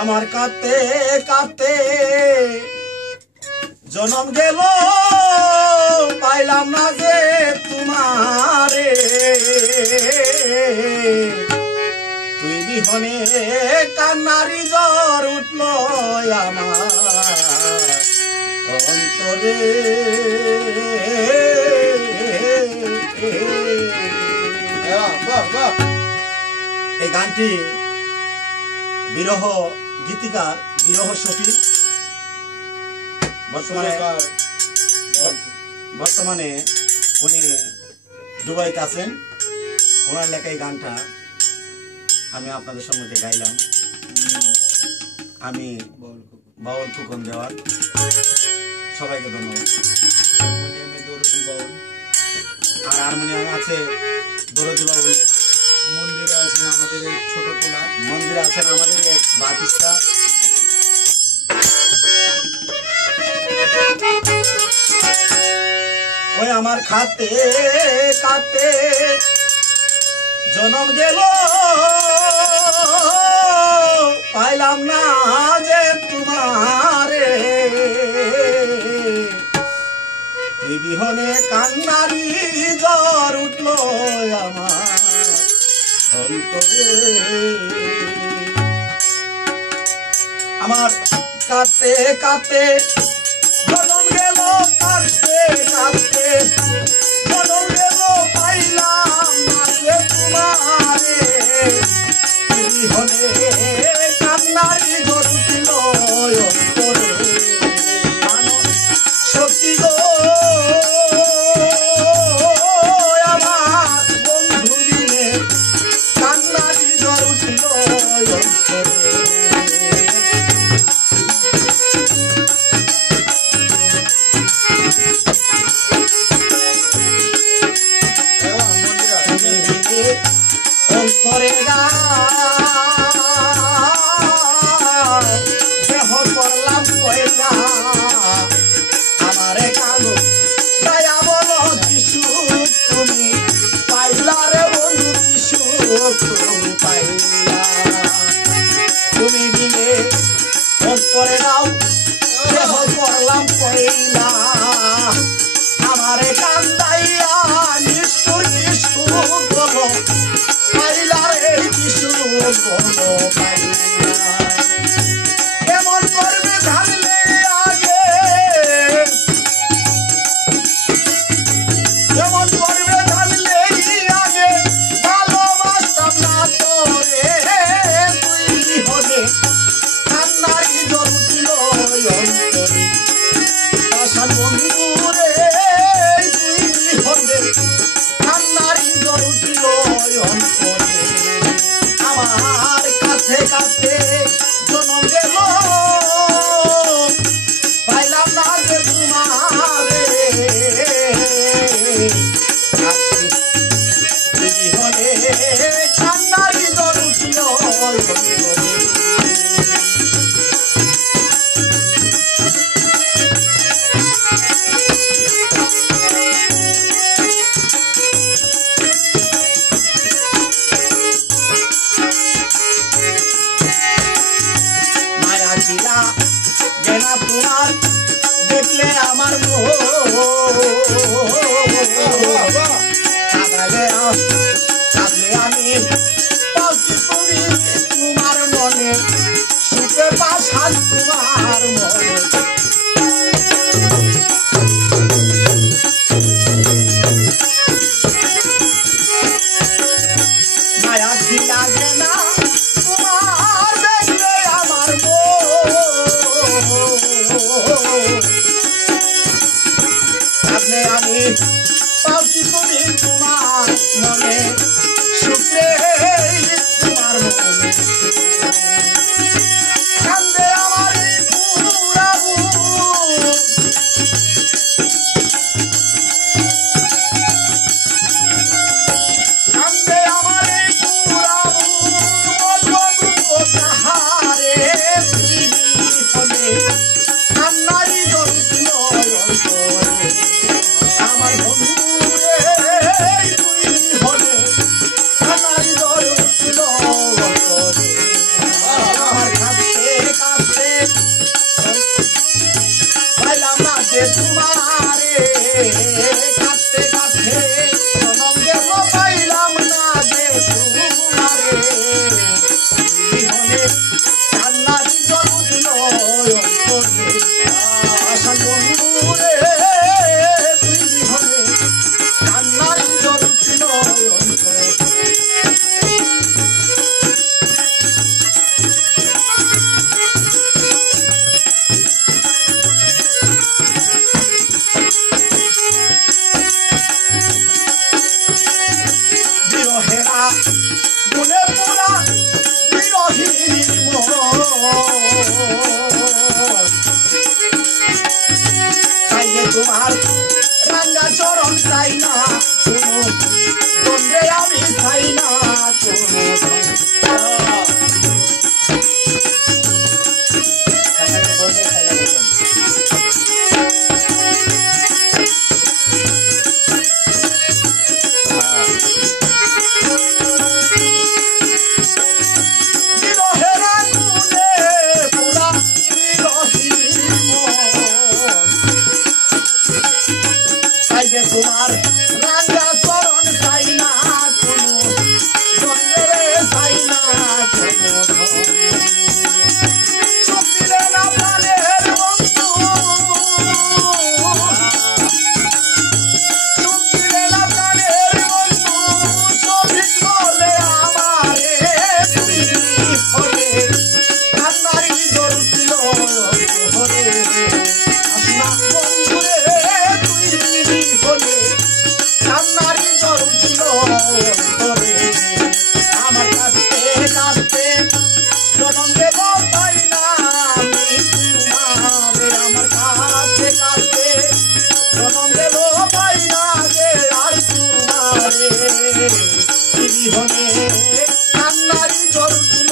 আমার কাঁদতে কাঁদতে জনম গেল পাইলাম না যে তোমারে তুই বিহনে কান্নারি জ্বর উঠল আমার অন্তরে এই গানটি বিরহ গীতিকার বিরহ শফিক বর্তমানে উনি দুবাইতে আছেন। ওনার লেখা এই গানটা আমি আপনাদের সম্মুখে গাইলাম। আমি বাউল খোকন দেওয়ার সবাইকে ধন্যবাদ। হারমোনিয়ামে দরদি বাউল আর হারমোনিয়ামে আছে দরদি বাউল। মন্দিরে আছেন আমাদের এক ছোট পোলা, মন্দিরে আছেন আমাদের এক বাতিস্তা। ওই আমার খাতে কাতে জনম গেল পাইলাম না যে তোমারে তুই বিহনে কান্নারি জ্বর উঠল আমার অন্তরে। আমার কাতে কাতে জনম গেল কাতে কাতে জনম গেল পাইলাম না যে তোমারে বিহনে কান্নারি জ্বর উঠল অন্তরে। সত্যি গো আমার বন্ধু দিনে কান্নারি জ্বর উঠল অন্তরে। অন্তরে দেহ করলাম পয়লা আমারে কালো দয়া বলো যিশু তুমি পাইলা রে বন্ধু যিশু তুমি পাইলা তুমি দিলে অন্তরে নাও দেহ করলাম পয়লা আমারে কান্দাইয়া নিষ্ঠুর যিশু বলো পাইলা রে যিশু বলো পাইলা। কেমন করবে জানলে আগে কেমন করবে জানলে আগে ভালোবাসতাম না তোরে তুই বিহনে কান্নারি জ্বর উঠল অন্তরে। আশার বন্ধু রে তুই বিহনে কান্নারি জ্বর উঠল অন্তরে। আমার কাছে কাছে জনম গেল পাইলাম না যে তোমারে বিহনে কান্নারি জ্বর উঠল অন্তরে। যেনা তোমার দেখলে আমার কাঁদলে আমি তুমি তোমার মনে সুখে পাশান তোমার মনে। মায়া কি লাগে না তোমার দেখলে আমার আপনি আমি পাউছি তুমি তোমার মনে সুখে তোমার মনে কান্দে আমার পুরা কান্দে আমার পুরা বলবো দুঃখ তাহারে তুই বিপদে কান্নারি জ্বর উঠল অন্তরে। আমার বন্ধু রে তুই বিহনে কান্নারি জ্বর উঠল অন্তরে। কান্নারি জল উঠল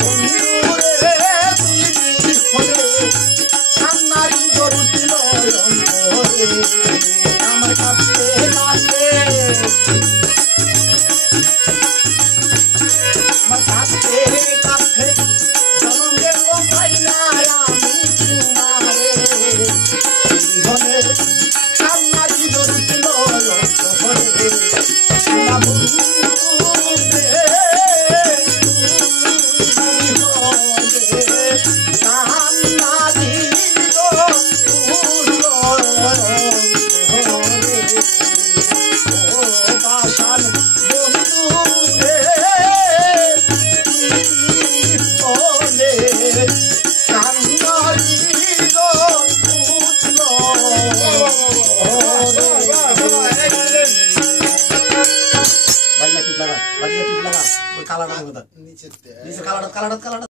বন্ধুরে তুই হলে কান্নারি জল উঠল আমার কাছে কাছে আমার কাছে কাছে জনমের পাই না আমি তোমারে হলে কান্নারি জল উঠল কালাটা কালাটা